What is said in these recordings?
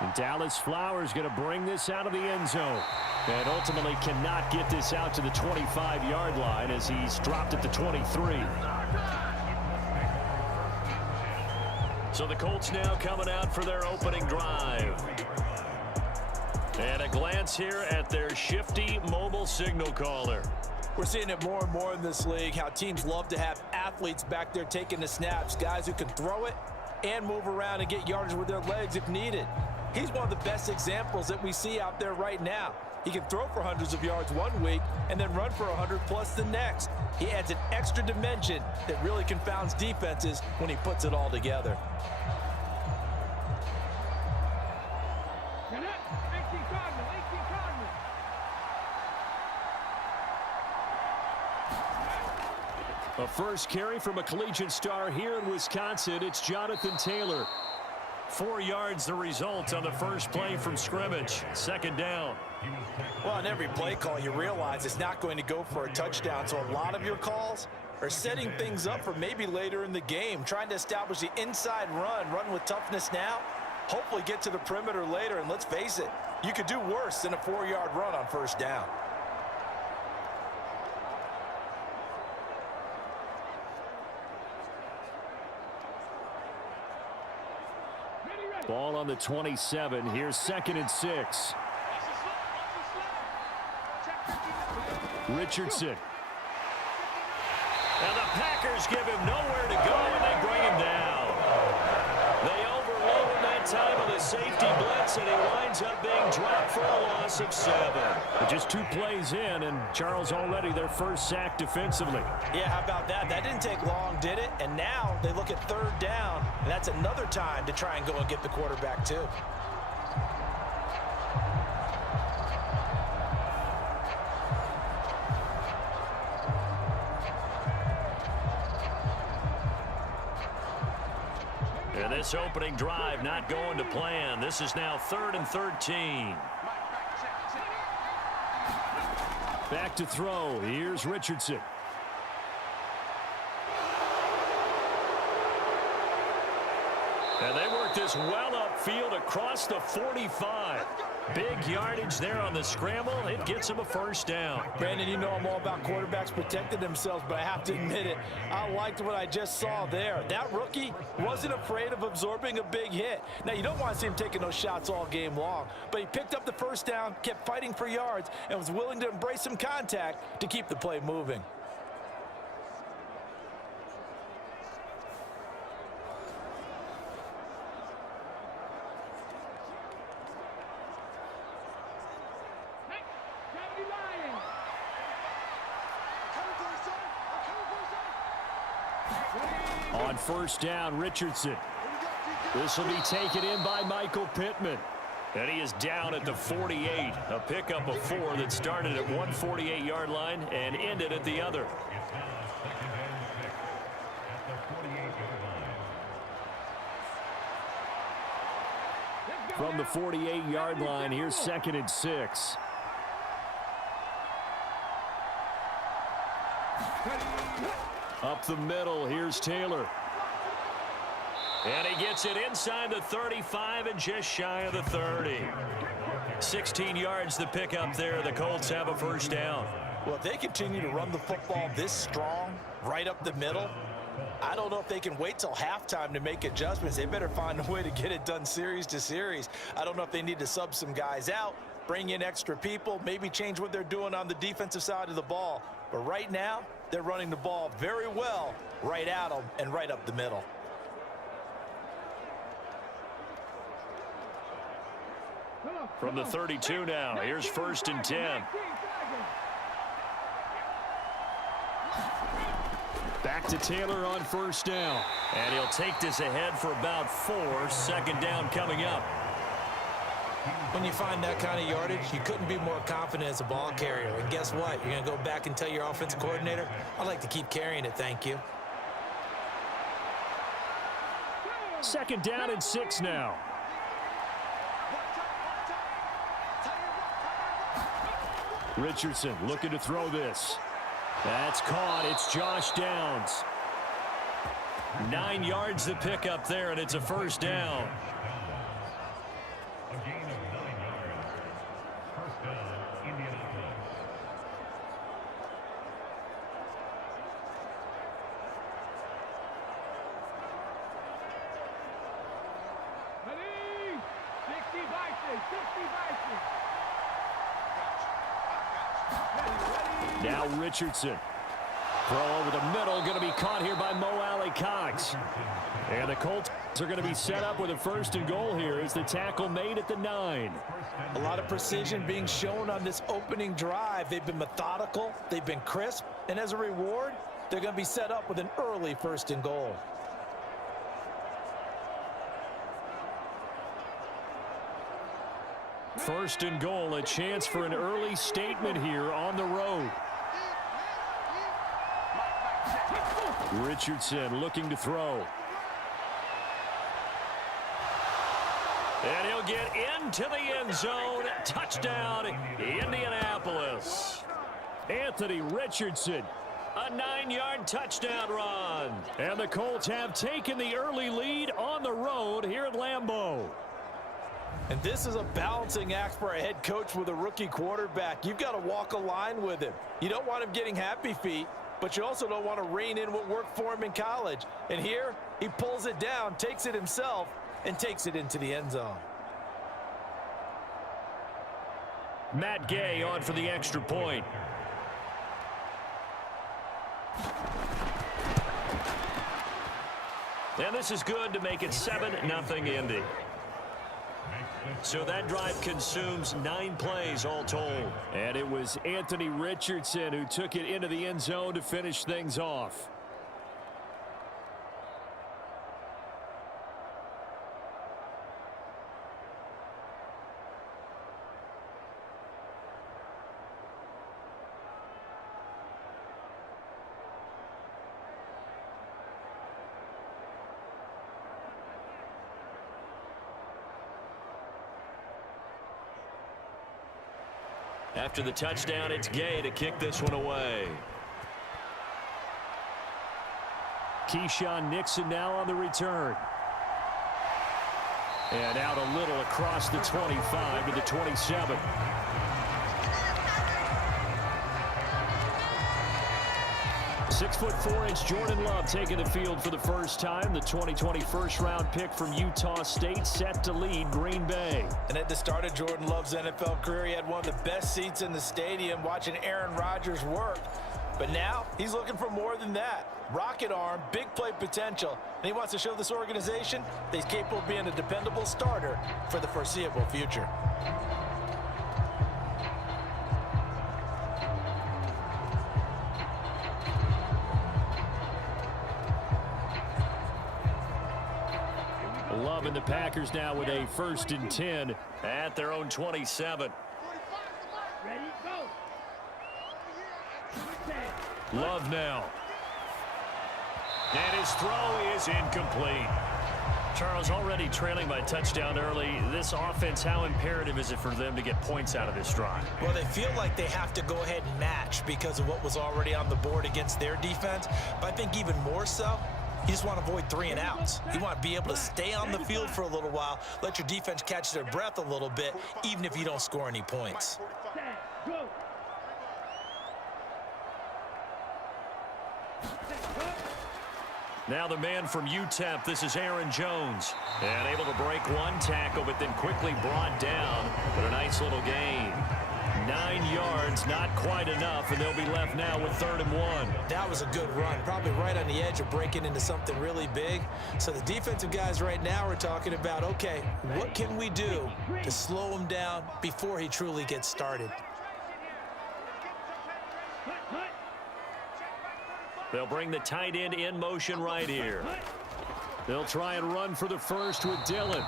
And Dallas Flowers going to bring this out of the end zone. And ultimately cannot get this out to the 25-yard line as he's dropped at the 23. So the Colts now coming out for their opening drive. And a glance here at their shifty mobile signal caller. We're seeing it more and more in this league, how teams love to have athletes back there taking the snaps, guys who can throw it and move around and get yardage with their legs if needed. He's one of the best examples that we see out there right now. He can throw for hundreds of yards one week and then run for 100+ the next. He adds an extra dimension that really confounds defenses when he puts it all together. A first carry from a collegiate star here in Wisconsin. It's Jonathan Taylor. 4 yards the result on the first play from scrimmage. Second down. Well, on every play call, you realize it's not going to go for a touchdown. So a lot of your calls are setting things up for maybe later in the game, trying to establish the inside run with toughness now, hopefully get to the perimeter later. And let's face it, you could do worse than a 4-yard run on first down. Ball on the 27. Here's 2nd and 6. Richardson. And the Packers give him nowhere to go, and they bring him down. They overload him that time with a safety blitz, and he winds up being dropped for a loss of 7. But just 2 plays in, and Charles already their first sack defensively. Yeah, how about that? That didn't take long, did it? And now they look at 3rd down, and that's another time to try and go and get the quarterback too. And this opening drive not going to plan. This is now 3rd and 13. Back to throw. Here's Richardson. And they work this well upfield across the 45. Big yardage there on the scramble. It gets him a first down. Brandon, you know I'm all about quarterbacks protecting themselves, but I have to admit it. I liked what I just saw there. That rookie wasn't afraid of absorbing a big hit. Now, you don't want to see him taking those shots all game long, but he picked up the first down, kept fighting for yards, and was willing to embrace some contact to keep the play moving. On first down, Richardson. This will be taken in by Michael Pittman. And he is down at the 48. A pickup of 4 that started at one 48-yard line and ended at the other. From the 48-yard line, here's 2nd and 6. Up the middle, here's Taylor. And he gets it inside the 35 and just shy of the 30. 16 yards the pickup there. The Colts have a first down. Well, if they continue to run the football this strong, right up the middle, I don't know if they can wait till halftime to make adjustments. They better find a way to get it done series to series. I don't know if they need to sub some guys out, bring in extra people, maybe change what they're doing on the defensive side of the ball. But right now, they're running the ball very well right at them and right up the middle. From the 32 now, here's 1st and 10. Back to Taylor on first down. And he'll take this ahead for about 4. 2nd down coming up. When you find that kind of yardage, you couldn't be more confident as a ball carrier. And guess what? You're going to go back and tell your offensive coordinator, I'd like to keep carrying it, thank you. 2nd down and 6 now. Richardson looking to throw this. That's caught. It's Josh Downs. 9 yards to pick up there, and it's a first down. Richardson. Throw over the middle, going to be caught here by Mo Alley-Cox. And the Colts are going to be set up with a 1st and goal here as the tackle made at the 9. A lot of precision being shown on this opening drive. They've been methodical, they've been crisp, and as a reward, they're going to be set up with an early 1st and goal. First and goal, a chance for an early statement here on the road. Richardson looking to throw. And he'll get into the end zone. Touchdown, Indianapolis. Anthony Richardson, a 9-yard touchdown run. And the Colts have taken the early lead on the road here at Lambeau. And this is a balancing act for a head coach with a rookie quarterback. You've got to walk a line with him. You don't want him getting happy feet, but you also don't want to rein in what worked for him in college. And here, he pulls it down, takes it himself, and takes it into the end zone. Matt Gay on for the extra point. And this is good to make it 7-0 Indy. So that drive consumes 9 plays all told. And it was Anthony Richardson who took it into the end zone to finish things off. After the touchdown, it's Gay to kick this one away. Keyshawn Nixon now on the return. And out a little across the 25 to the 27. 6'4" Jordan Love taking the field for the first time. The 2020 first-round pick from Utah State set to lead Green Bay. And at the start of Jordan Love's NFL career, he had one of the best seats in the stadium watching Aaron Rodgers work. But now he's looking for more than that. Rocket arm, big play potential, and he wants to show this organization that he's capable of being a dependable starter for the foreseeable future. Love and the Packers now with a 1st and 10 at their own 27. Love now. And his throw is incomplete. Charles, already trailing by touchdown early. This offense, how imperative is it for them to get points out of this drive? Well, they feel like they have to go ahead and match because of what was already on the board against their defense. But I think even more so, you just want to avoid 3 and outs. You want to be able to stay on the field for a little while, let your defense catch their breath a little bit, even if you don't score any points. Now the man from UTEP, this is Aaron Jones. And able to break one tackle, but then quickly brought down. But a nice little gain. 9 yards, not quite enough, and they'll be left now with 3rd and 1. That was a good run, probably right on the edge of breaking into something really big. So the defensive guys right now are talking about, okay, what can we do to slow him down before he truly gets started? They'll bring the tight end in motion right here. They'll try and run for the first with Dillon.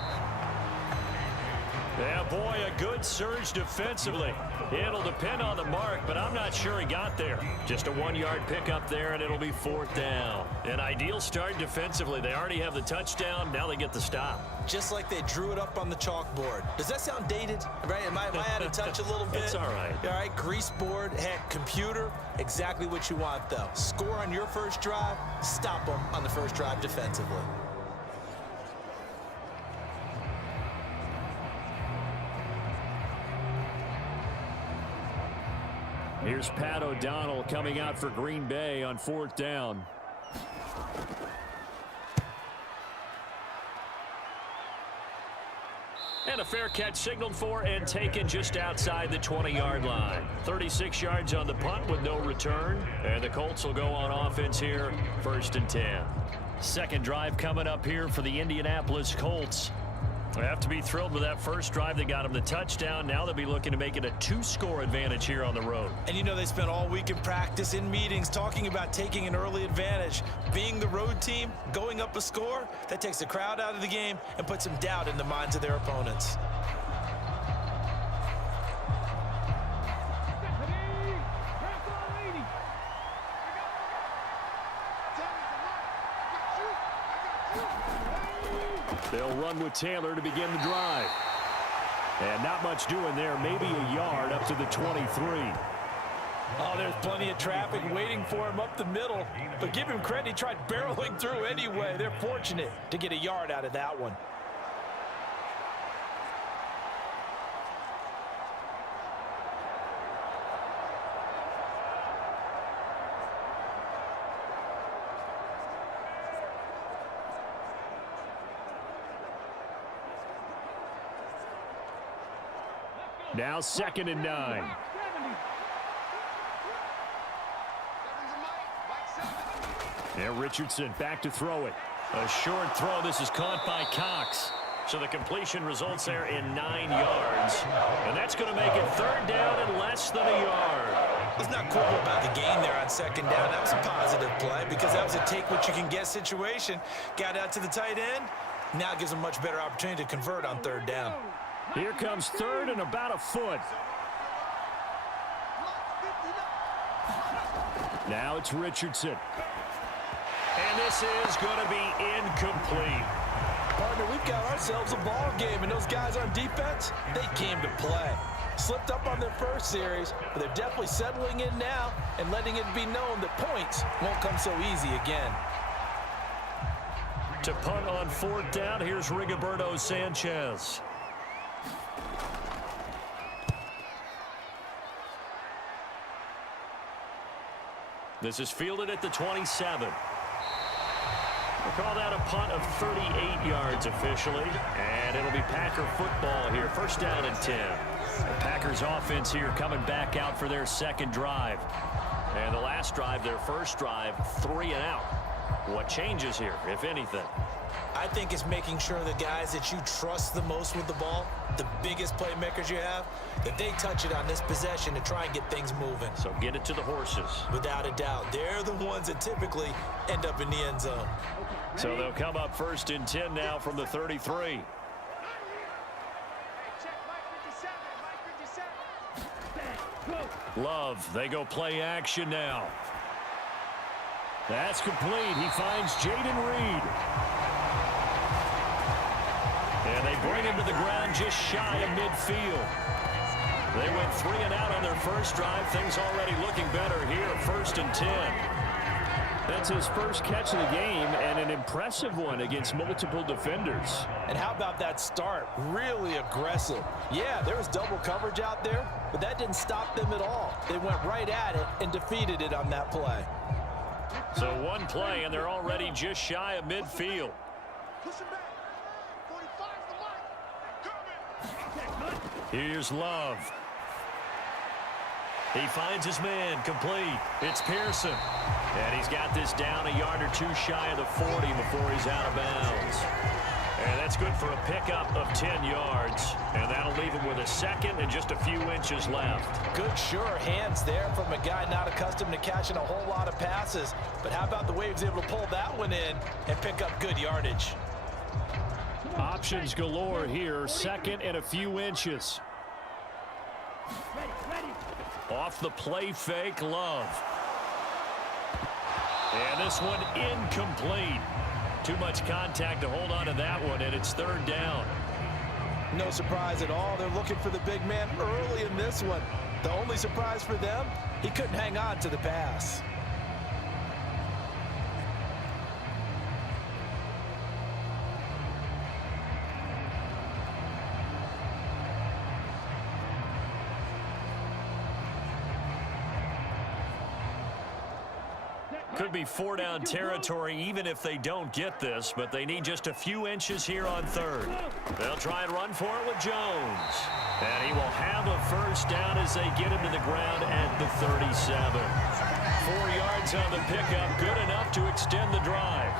Yeah, boy, a good surge defensively. It'll depend on the mark, but I'm not sure he got there. Just a 1-yard pickup there, and it'll be 4th down. An ideal start defensively. They already have the touchdown. Now they get the stop. Just like they drew it up on the chalkboard. Does that sound dated? Right? Am I out of touch a little bit? It's all right. All right, grease board, heck, computer, exactly what you want, though. Score on your first drive, stop them on the first drive defensively. Here's Pat O'Donnell coming out for Green Bay on 4th down. And a fair catch signaled for and taken just outside the 20-yard line. 36 yards on the punt with no return. And the Colts will go on offense here, 1st and 10. Second drive coming up here for the Indianapolis Colts. They have to be thrilled with that first drive that got them the touchdown. Now they'll be looking to make it a 2-score advantage here on the road. And you know they spent all week in practice, in meetings, talking about taking an early advantage. Being the road team, going up a score, that takes the crowd out of the game and puts some doubt in the minds of their opponents. They'll run with Taylor to begin the drive. And not much doing there. Maybe a yard up to the 23. Oh, there's plenty of traffic waiting for him up the middle. But give him credit, he tried barreling through anyway. They're fortunate to get a yard out of that one. Now 2nd and 9. And Richardson back to throw it. A short throw. This is caught by Cox. So the completion results there in 9 yards. And that's going to make it 3rd down and less than a yard. Let's not quibble about the gain there on 2nd down. That was a positive play because that was a take-what-you-can-get situation. Got out to the tight end. Now it gives them a much better opportunity to convert on 3rd down. Here comes 3rd and about a foot. Now it's Richardson. And this is going to be incomplete. Partner, we've got ourselves a ball game, and those guys on defense, they came to play. Slipped up on their first series, but they're definitely settling in now and letting it be known that points won't come so easy again. To punt on 4th down, here's Rigoberto Sanchez. This is fielded at the 27. We'll call that a punt of 38 yards officially. And it'll be Packer football here. 1st down and 10. The Packers offense here coming back out for their 2nd drive. And the last drive, their 1st drive, 3 and out. What changes here, if anything? I think it's making sure the guys that you trust the most with the ball, the biggest playmakers you have, that they touch it on this possession to try and get things moving. So get it to the horses. Without a doubt. They're the ones that typically end up in the end zone. So they'll come up 1st and 10 now from the 33. Love, they go play action now. That's complete. He finds Jaden Reed. And they bring him to the ground just shy of midfield. They went 3 and out on their first drive. Things already looking better here. 1st and 10. That's his first catch of the game and an impressive one against multiple defenders. And how about that start? Really aggressive. Yeah, there was double coverage out there, but that didn't stop them at all. They went right at it and defeated it on that play. So one play, and they're already just shy of midfield. Here's Love. He finds his man, complete. It's Pearson. And he's got this down a yard or 2 shy of the 40 before he's out of bounds. And that's good for a pickup of 10 yards. And that'll leave him with a 2nd and just a few inches left. Good, sure hands there from a guy not accustomed to catching a whole lot of passes. But how about the way he was able to pull that one in and pick up good yardage? Options galore here. 2nd and a few inches. Off the play fake, Love. And this one incomplete. Too much contact to hold on to that one, and it's 3rd down. No surprise at all. They're looking for the big man early in this one. The only surprise for them, he couldn't hang on to the pass. Could be 4-down territory even if they don't get this, but they need just a few inches here on third. They'll try and run for it with Jones. And he will have a first down as they get him to the ground at the 37. 4 yards on the pickup, good enough to extend the drive.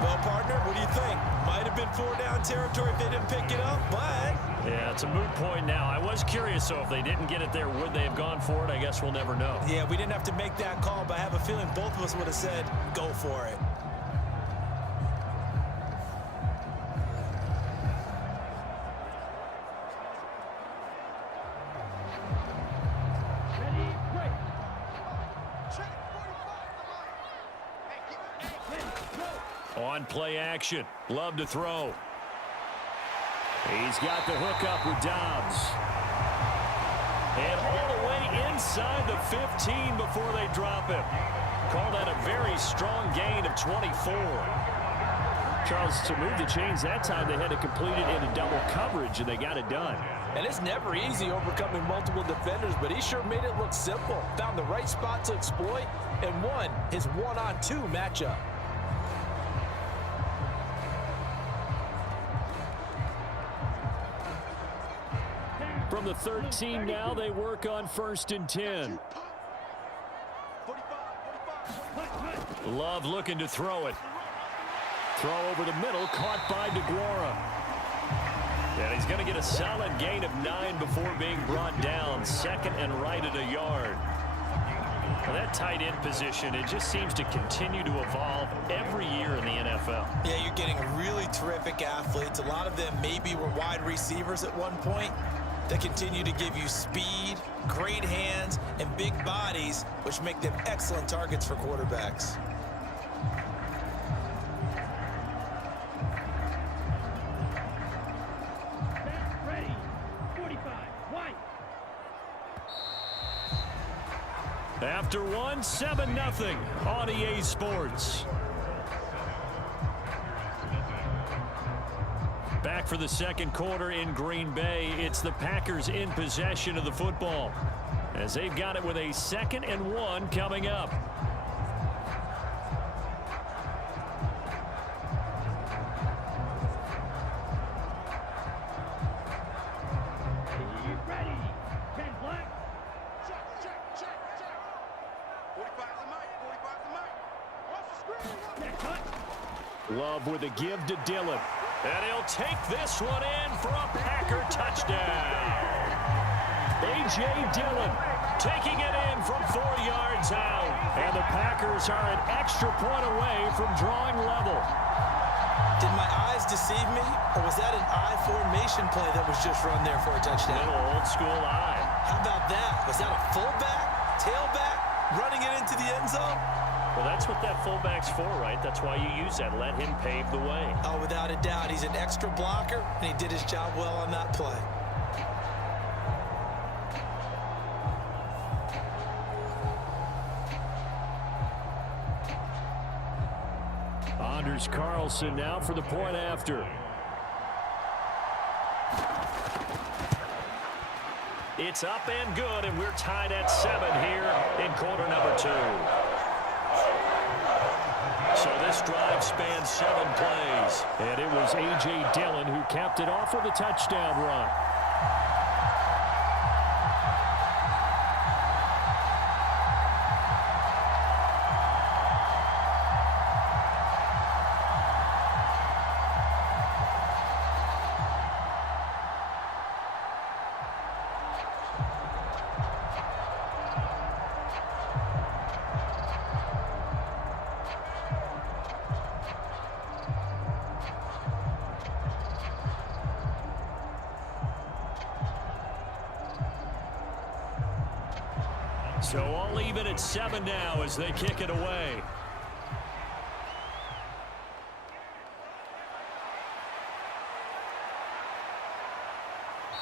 Well, partner, what do you think? Might have been 4-down territory if they didn't pick it up, but... Yeah, it's a moot point now. I was curious, so if they didn't get it there, would they have gone for it? I guess we'll never know. Yeah, we didn't have to make that call, but I have a feeling both of us would have said, go for it. On play action. Love to throw. He's got the hook up with Dobbs. And all the way inside the 15 before they drop him. Call that a very strong gain of 24. Charles, to move the chains that time, they had to complete it in a double coverage, and they got it done. And it's never easy overcoming multiple defenders, but he sure made it look simple. Found the right spot to exploit and won his 1-on-2 matchup. From the 13 now, they work on 1st and 10. Love looking to throw it. Throw over the middle, caught by DeGuara. And he's going to get a solid gain of 9 before being brought down. 2nd and right at a yard. Well, that tight end position, it just seems to continue to evolve every year in the NFL. Yeah, you're getting really terrific athletes. A lot of them maybe were wide receivers at one point. They continue to give you speed, great hands, and big bodies, which make them excellent targets for quarterbacks. Ready, 45, wide. After one, 7-0 on EA Sports. Back for the second quarter in Green Bay. It's the Packers in possession of the football as they've got it with a 2nd and 1 coming up. Ready, 10 black. Check. 45's the mic. 45's the mic. What's the screen? That cut. Love with a give to Dillon. And he'll take this one in for a Packer touchdown. A.J. Dillon taking it in from 4 yards out. And the Packers are an extra point away from drawing level. Did my eyes deceive me, or was that an I formation play that was just run there for a touchdown? Little old school eye. How about that? Was that a fullback, tailback, running it into the end zone? Well, that's what that fullback's for, right? That's why you use that. Let him pave the way. Oh, without a doubt. He's an extra blocker, and he did his job well on that play. Anders Carlson now for the point after. It's up and good, and we're tied at 7 here in quarter number 2. So this drive spans 7 plays. And it was A.J. Dillon who capped it off with a touchdown run. So all even at 7 now as they kick it away.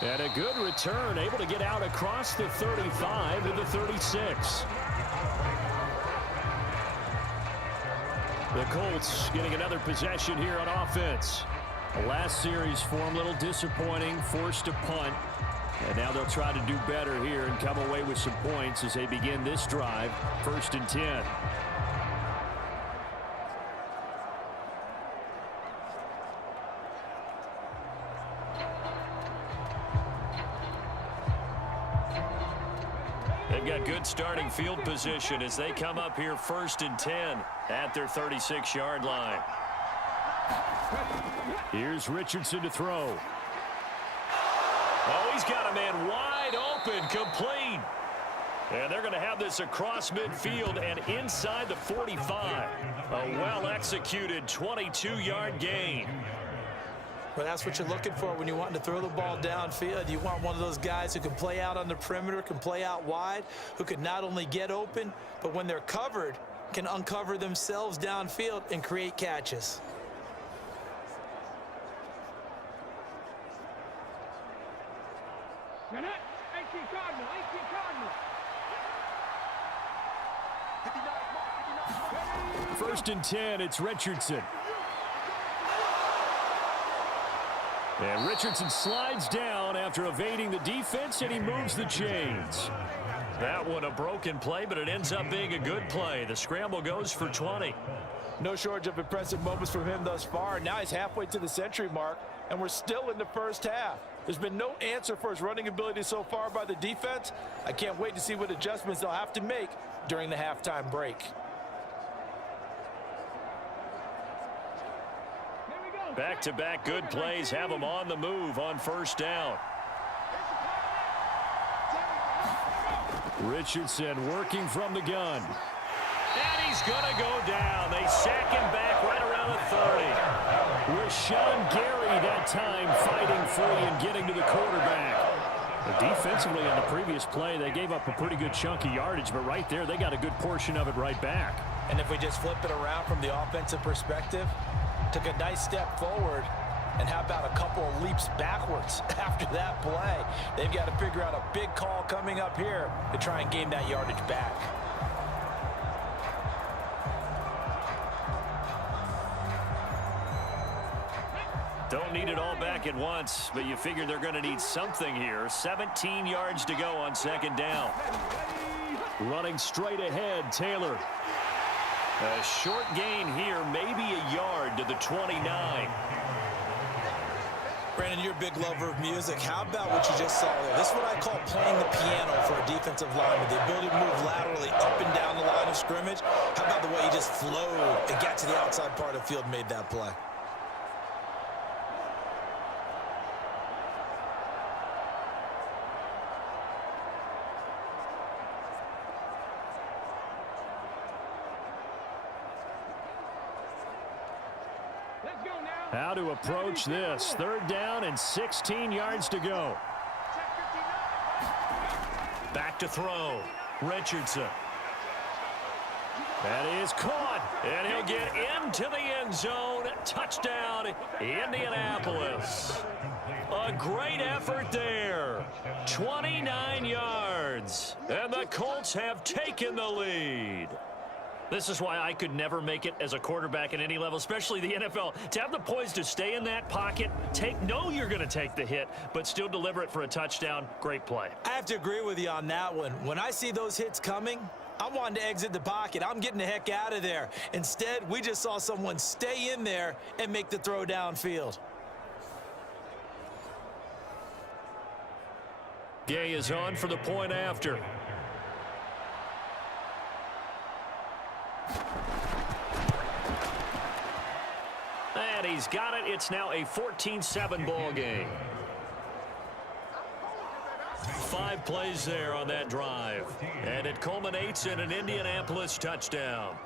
And a good return, able to get out across the 35 to the 36. The Colts getting another possession here on offense. The last series for them, a little disappointing, forced a punt. And now they'll try to do better here and come away with some points as they begin this drive, 1st and 10. got good starting field position as they come up here 1st and 10 at their 36-yard line. Here's Richardson to throw. Oh, he's got a man wide open, complete. And they're going to have this across midfield and inside the 45. A well-executed 22-yard gain. Well, that's what you're looking for when you want to throw the ball downfield. You want one of those guys who can play out on the perimeter, can play out wide, who can not only get open, but when they're covered, can uncover themselves downfield and create catches. You're not 18 Cardinal, 18 Cardinal. 1st and 10, it's Richardson. And Richardson slides down after evading the defense, and he moves the chains. That one a broken play, but it ends up being a good play. The scramble goes for 20. No shortage of impressive moments from him thus far. Now he's halfway to the century mark, and we're still in the first half. There's been no answer for his running ability so far by the defense. I can't wait to see what adjustments they'll have to make during the halftime break. Back-to-back good plays have him on the move on 1st down. Richardson working from the gun. And he's going to go down. They sack him back right around the 30. Rashawn Gary that time fighting free and getting to the quarterback. Defensively on the previous play, they gave up a pretty good chunk of yardage, but right there, they got a good portion of it right back. And if we just flip it around from the offensive perspective, took a nice step forward, and how about a couple of leaps backwards after that play? They've got to figure out a big call coming up here to try and gain that yardage back. Don't need it all back at once, but you figure they're going to need something here. 17 yards to go on 2nd down. Running straight ahead, Taylor. A short gain here, maybe a yard to the 29. Brandon, you're a big lover of music. How about what you just saw there? This is what I call playing the piano for a defensive lineman. The ability to move laterally up and down the line of scrimmage. How about the way he just flowed and got to the outside part of the field and made that play? How to approach this. 3rd down and 16 yards to go. Back to throw. Richardson. That is caught. And he'll get into the end zone. Touchdown, Indianapolis. A great effort there. 29 yards. And the Colts have taken the lead. This is why I could never make it as a quarterback at any level, especially the NFL. To have the poise to stay in that pocket, know you're going to take the hit, but still deliver it for a touchdown. Great play. I have to agree with you on that one. When I see those hits coming, I'm wanting to exit the pocket. I'm getting the heck out of there. Instead, we just saw someone stay in there and make the throw downfield. Gay is on for the point after. And he's got it. It's now a 14-7 ball game. 5 plays there on that drive. And it culminates in an Indianapolis touchdown.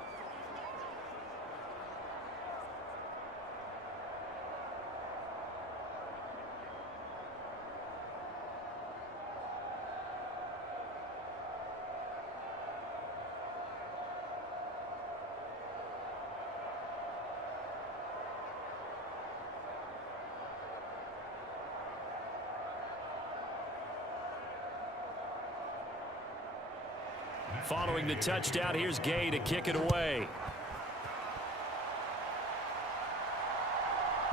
Following the touchdown, here's Gay to kick it away.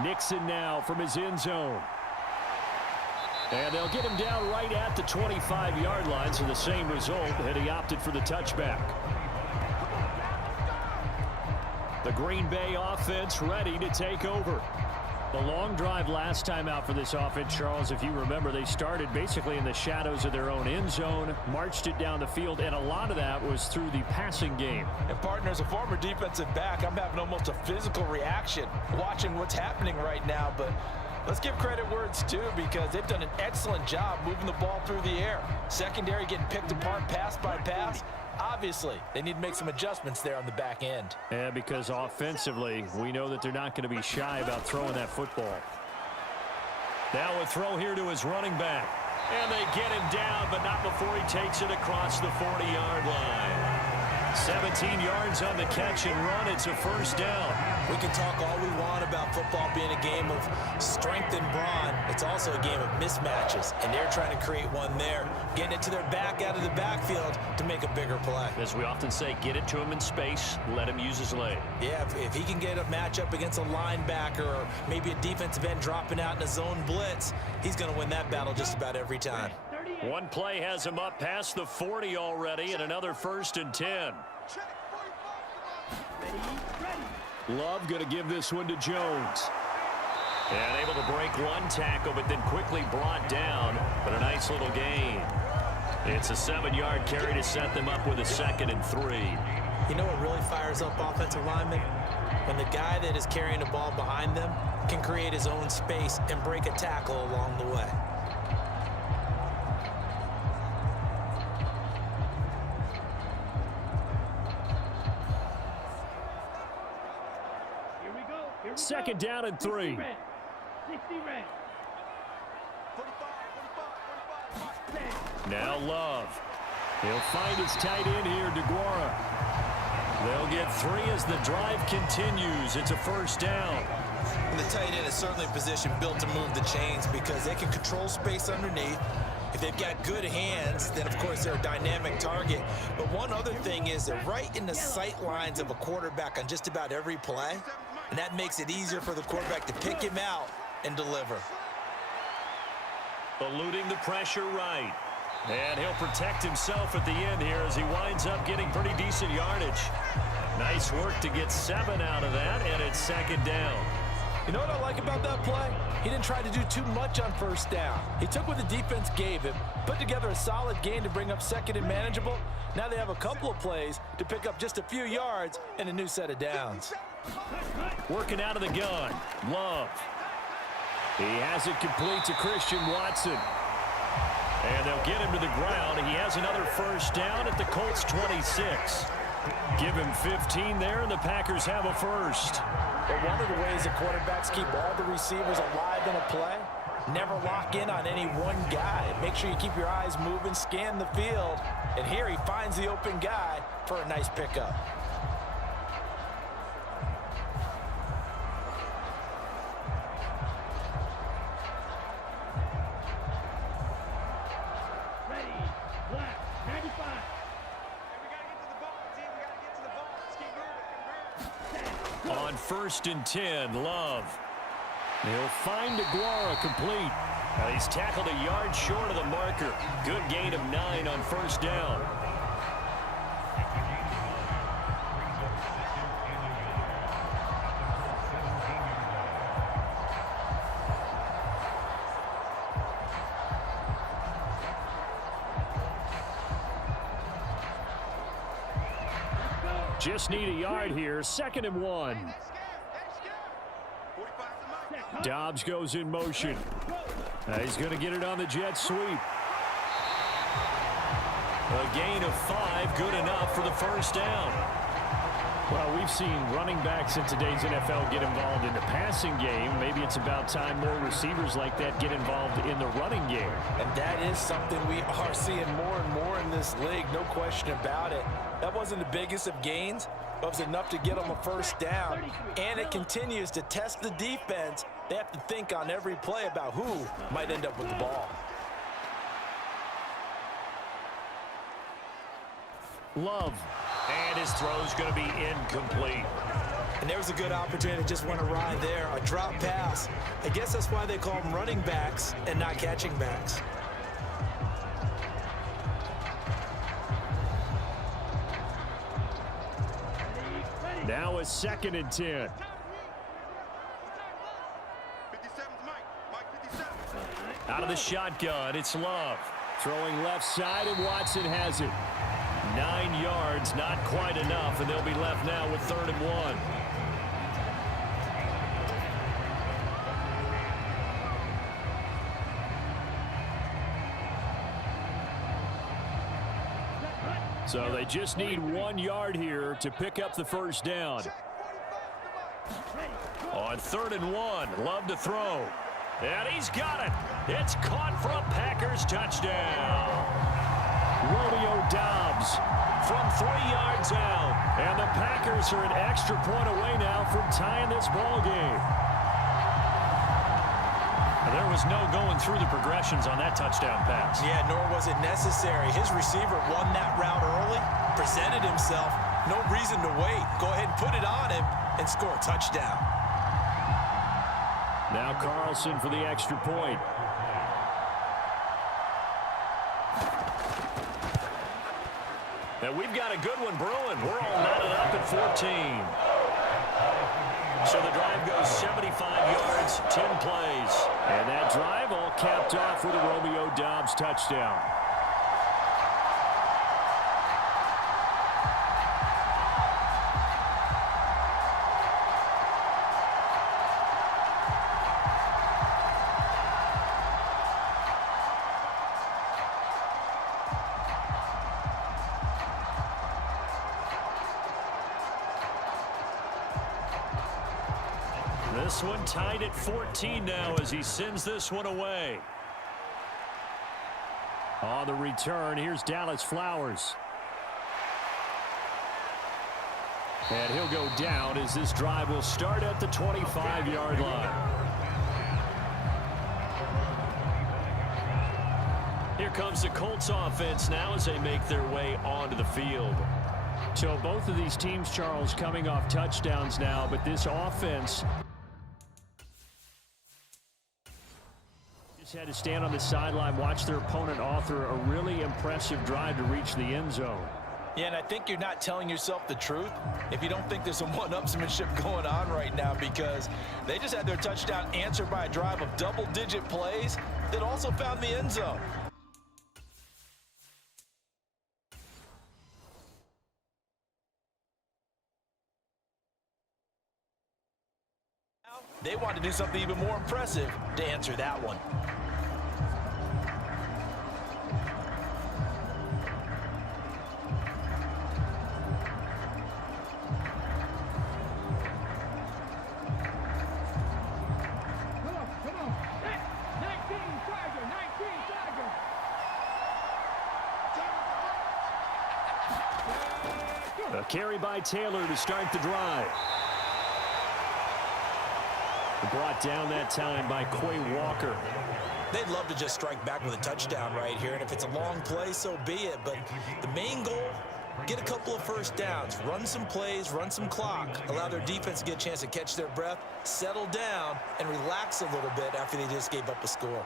Nixon now from his end zone. And they'll get him down right at the 25-yard line, so the same result, and he opted for the touchback. The Green Bay offense ready to take over. The long drive last time out for this offense, Charles, if you remember, they started basically in the shadows of their own end zone, marched it down the field, and a lot of that was through the passing game. And partner, as a former defensive back, I'm having almost a physical reaction watching what's happening right now, but let's give credit where it's due because they've done an excellent job moving the ball through the air. Secondary getting picked apart pass by pass. Obviously, they need to make some adjustments there on the back end. Yeah, because offensively, we know that they're not going to be shy about throwing that football. Now a throw here to his running back. And they get him down, but not before he takes it across the 40-yard line. 17 yards on the catch and run. It's a first down. We can talk all we want about football being a game of strength and brawn. It's also a game of mismatches, and they're trying to create one there, getting it to their back out of the backfield to make a bigger play. As we often say, get it to him in space, let him use his leg. Yeah, if he can get a matchup against a linebacker or maybe a defensive end dropping out in a zone blitz, he's going to win that battle just about every time. One play has him up past the 40 already, and another 1st and 10. Love going to give this one to Jones. And able to break one tackle, but then quickly brought down. But a nice little gain. It's a 7-yard carry to set them up with a 2nd and 3. You know what really fires up offensive linemen? When the guy that is carrying the ball behind them can create his own space and break a tackle along the way. Second down and 3. 60 red. Now Love. He'll find his tight end here, DeGuara. They'll get 3 as the drive continues. It's a first down. And the tight end is certainly a position built to move the chains because they can control space underneath. If they've got good hands, then of course they're a dynamic target. But one other thing is they're right in the sight lines of a quarterback on just about every play. And that makes it easier for the quarterback to pick him out and deliver. Eluding the pressure right. And he'll protect himself at the end here as he winds up getting pretty decent yardage. Nice work to get 7 out of that, and it's 2nd down. You know what I like about that play? He didn't try to do too much on first down. He took what the defense gave him, put together a solid gain to bring up 2nd and manageable. Now they have a couple of plays to pick up just a few yards and a new set of downs. Working out of the gun. Love. He has it complete to Christian Watson. And they'll get him to the ground. He has another first down at the Colts 26. Give him 15 there, and the Packers have a first. But one of the ways that quarterbacks keep all the receivers alive in a play, never lock in on any one guy. Make sure you keep your eyes moving, scan the field. And here he finds the open guy for a nice pickup. On 1st and 10, Love. He'll find DeGuara complete. He's tackled a yard short of the marker. Good gain of 9 on first down. Just need a yard here. 2nd and 1. Dobbs goes in motion. He's going to get it on the jet sweep. A gain of 5, good enough for the first down. Well, we've seen running backs in today's NFL get involved in the passing game. Maybe it's about time more receivers like that get involved in the running game. And that is something we are seeing more and more in this league, no question about it. That wasn't the biggest of gains, but it was enough to get them a first down. And it continues to test the defense. They have to think on every play about who might end up with the ball. Love. And his throw's going to be incomplete. And there was a good opportunity, just went awry there, a drop pass. I guess that's why they call them running backs and not catching backs. Now a 2nd and 10. Out of the shotgun, it's Love. Throwing left side, and Watson has it. 9 yards, not quite enough, and they'll be left now with 3rd and 1. So they just need 1 yard here to pick up the first down. On 3rd and 1, Love to throw. And he's got it. It's caught for a Packers touchdown. Romeo Doubs from 3 yards out. And the Packers are an extra point away now from tying this ball game. There was no going through the progressions on that touchdown pass. Yeah, nor was it necessary. His receiver won that route early, presented himself. No reason to wait. Go ahead and put it on him and score a touchdown. Now Carlson for the extra point. And we've got a good one brewing. We're all knotted up at 14. So the drive goes 75 yards, 10 plays. And that drive all capped off with a Romeo Doubs touchdown. This one tied at 14 now as he sends this one away. On the return, here's Dallas Flowers. And he'll go down as this drive will start at the 25-yard line. Here comes the Colts offense now as they make their way onto the field. So both of these teams, Charles, coming off touchdowns now, but this offense had to stand on the sideline, watch their opponent author a really impressive drive to reach the end zone. Yeah, and I think you're not telling yourself the truth if you don't think there's some one-upsmanship going on right now, because they just had their touchdown answered by a drive of double-digit plays that also found the end zone. They want to do something even more impressive to answer that one. Come on. 19 Tiger, 19 Tiger. A carry by Taylor to start the drive. Brought down that time by Quay Walker. They'd love to just strike back with a touchdown right here, and if it's a long play, so be it. But the main goal, get a couple of first downs, run some plays, run some clock, allow their defense to get a chance to catch their breath, settle down, and relax a little bit after they just gave up a score.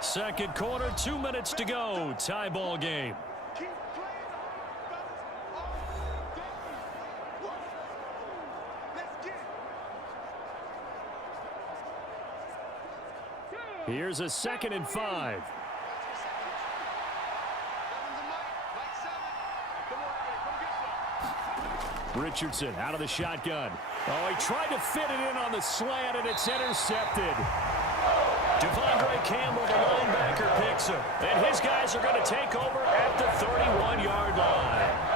Second quarter, 2 minutes to go. Tie ball game. Here's a 2nd and 5. Richardson out of the shotgun. Oh, he tried to fit it in on the slant, and it's intercepted. Devondre Campbell, the linebacker, picks him. And his guys are going to take over at the 31-yard line.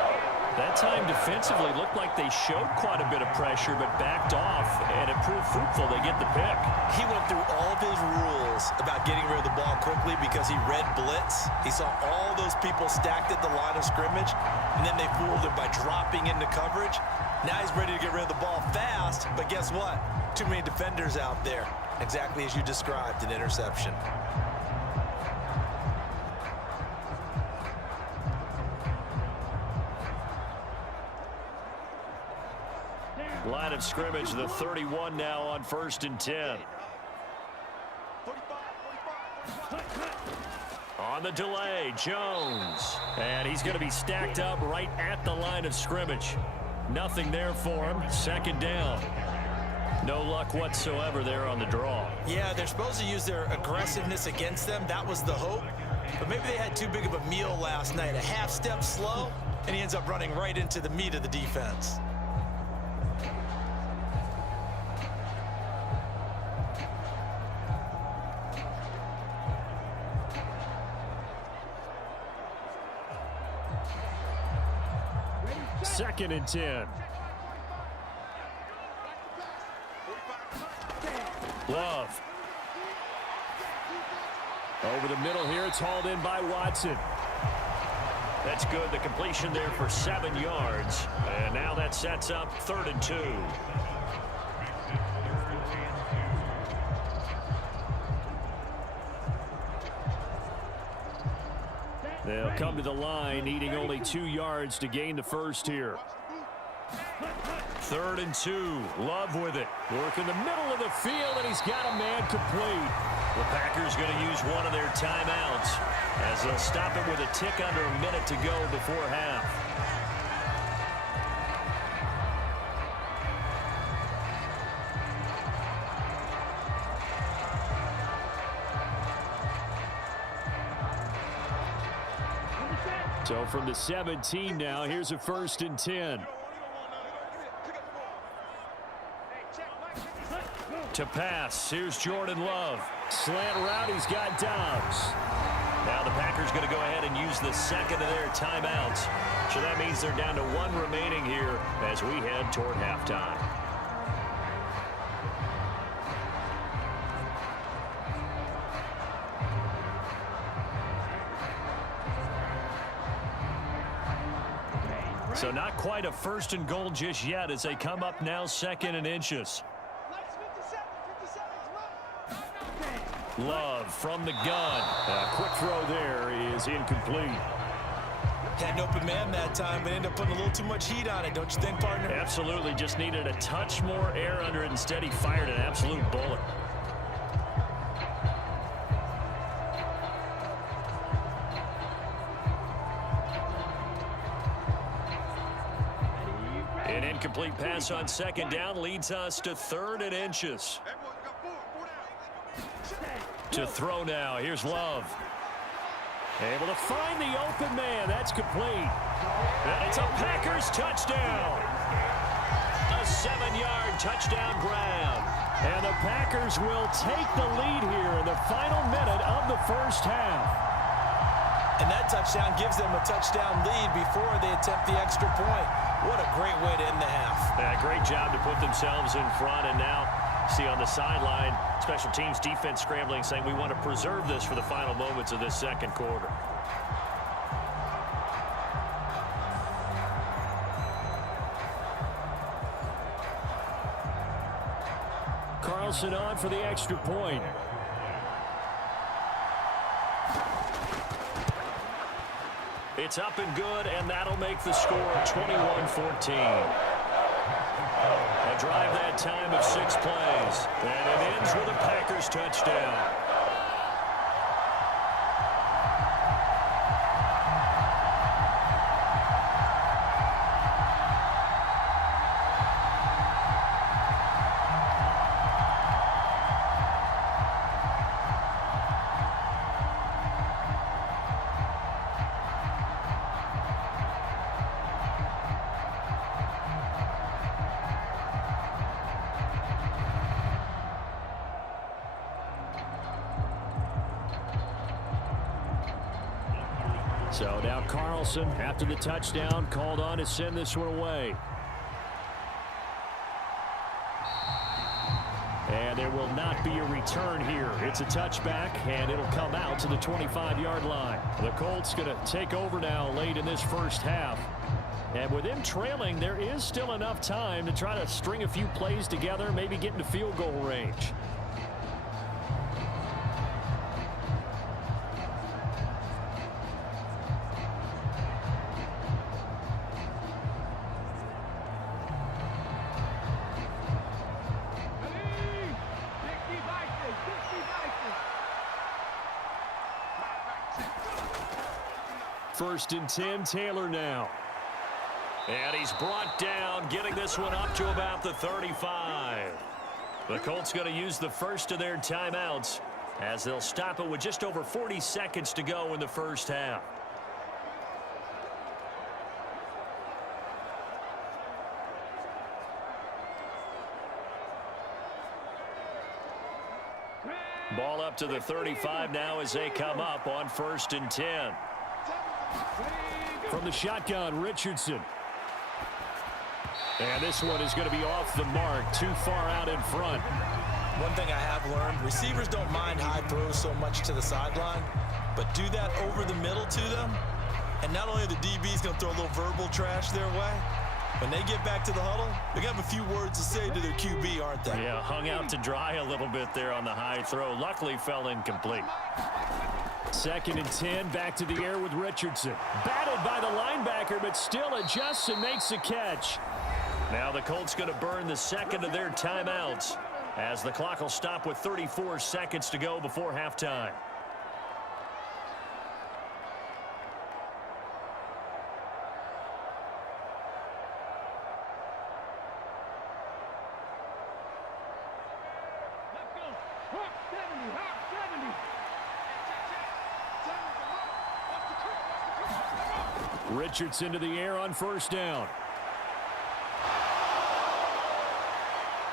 That time defensively looked like they showed quite a bit of pressure but backed off, and it proved fruitful. They get the pick. He went through all of his rules about getting rid of the ball quickly because he read blitz. He saw all those people stacked at the line of scrimmage, and then they fooled him by dropping into coverage. Now he's ready to get rid of the ball fast, but guess what? Too many defenders out there. Exactly as you described, an interception. Line of scrimmage, the 31 now on 1st and 10. On the delay, Jones. And he's going to be stacked up right at the line of scrimmage. Nothing there for him. Second down. No luck whatsoever there on the draw. Yeah, they're supposed to use their aggressiveness against them. That was the hope. But maybe they had too big of a meal last night. A half step slow, and he ends up running right into the meat of the defense. Second and 10. Love. Over the middle here, it's hauled in by Watson. That's good. The completion there for 7 yards. And now that sets up 3rd and 2. They'll come to the line, needing only 2 yards to gain the first here. 3rd and 2. Love with it. Work in the middle of the field, and he's got a man complete. The Packers going to use one of their timeouts as they'll stop it with a tick under a minute to go before half. So from the 17 now, here's a 1st and 10. To pass, here's Jordan Love. Slant route, he's got Dobbs. Now the Packers going to go ahead and use the second of their timeouts. So that means they're down to 1 remaining here as we head toward halftime. So not quite a 1st and goal just yet as they come up now 2nd and inches. Love from the gun. A quick throw there is incomplete. Had an open man that time, but ended up putting a little too much heat on it, don't you think, partner? Absolutely. Just needed a touch more air under it. Instead, he fired an absolute bullet. An incomplete pass on 2nd down leads us to 3rd and inches. To throw now. Here's Love. Able to find the open man. That's complete. And it's a Packers touchdown. A 7-yard touchdown grab. And the Packers will take the lead here in the final minute of the first half. And that touchdown gives them a touchdown lead before they attempt the extra point. What a great way to end the half. Yeah, great job to put themselves in front. And now, see on the sideline, special teams defense scrambling, saying we want to preserve this for the final moments of this second quarter. Carlson on for the extra point. It's up and good, and that'll make the score 21-14. A drive that time of 6 plays, and it ends with a Packers touchdown. So now Carlson, after the touchdown, called on to send this one away. And there will not be a return here. It's a touchback, and it'll come out to the 25-yard line. The Colts going to take over now late in this first half. And with them trailing, there is still enough time to try to string a few plays together, maybe get into field goal range. First and 10, Taylor now. And he's brought down, getting this one up to about the 35. The Colts going to use the first of their timeouts as they'll stop it with just over 40 seconds to go in the first half. Ball up to the 35 now as they come up on 1st and 10. From the shotgun, Richardson. And this one is going to be off the mark, too far out in front. One thing I have learned, receivers don't mind high throws so much to the sideline, but do that over the middle to them, and not only are the DBs going to throw a little verbal trash their way, when they get back to the huddle, they're going to have a few words to say to their QB, aren't they? Yeah, hung out to dry a little bit there on the high throw. Luckily fell incomplete. 2nd and 10, back to the air with Richardson. Battled by the linebacker, but still adjusts and makes a catch. Now the Colts going to burn the second of their timeouts as the clock will stop with 34 seconds to go before halftime. Let's go. Hawk 70. Hawk 70. Richardson to the air on 1st down.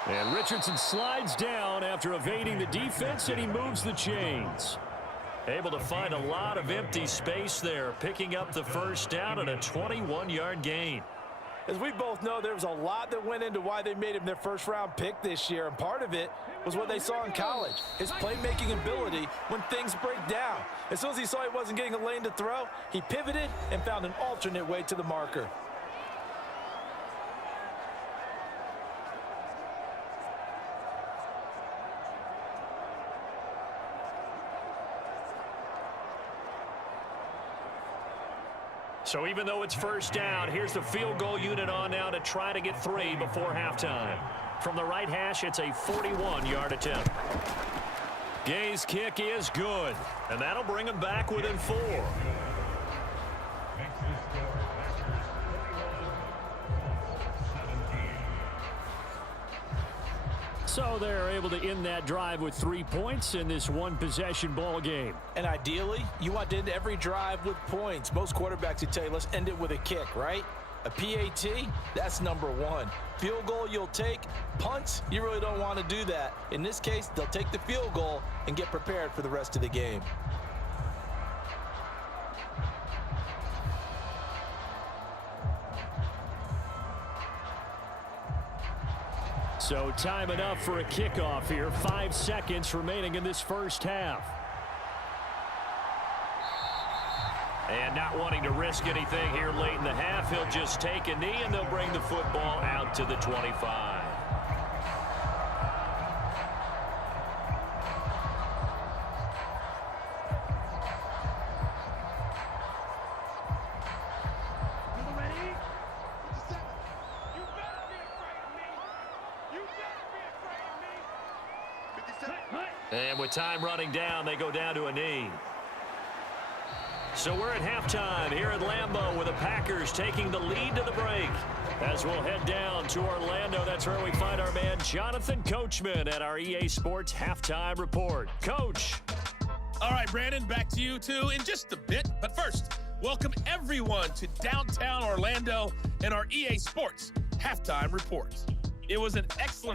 And Richardson slides down after evading the defense, and he moves the chains. Able to find a lot of empty space there, picking up the 1st down and a 21-yard gain. As we both know, there was a lot that went into why they made him their first-round pick this year, and part of it was what they saw in college, his playmaking ability when things break down. As soon as he saw he wasn't getting a lane to throw, he pivoted and found an alternate way to the marker. So even though it's 1st down, here's the field goal unit on now to try to get 3 before halftime. From the right hash, it's a 41-yard attempt. Gay's kick is good, and that'll bring him back within 4. So they're able to end that drive with 3 points in this one-possession ball game. And ideally, you want to end every drive with points. Most quarterbacks would tell you, let's end it with a kick, right? A PAT, that's number 1. Field goal you'll take. Punts, you really don't want to do that. In this case, they'll take the field goal and get prepared for the rest of the game. So time enough for a kickoff here. 5 seconds remaining in this first half. And not wanting to risk anything here late in the half, he'll just take a knee and they'll bring the football out to the 25. And with time running down, they go down to a knee. So we're at halftime here at Lambeau with the Packers taking the lead to the break. As we'll head down to Orlando, that's where we find our man Jonathan Coachman at our EA Sports Halftime Report. Coach. All right, Brandon, back to you two in just a bit. But first, welcome everyone to downtown Orlando and our EA Sports Halftime Report. It was an excellent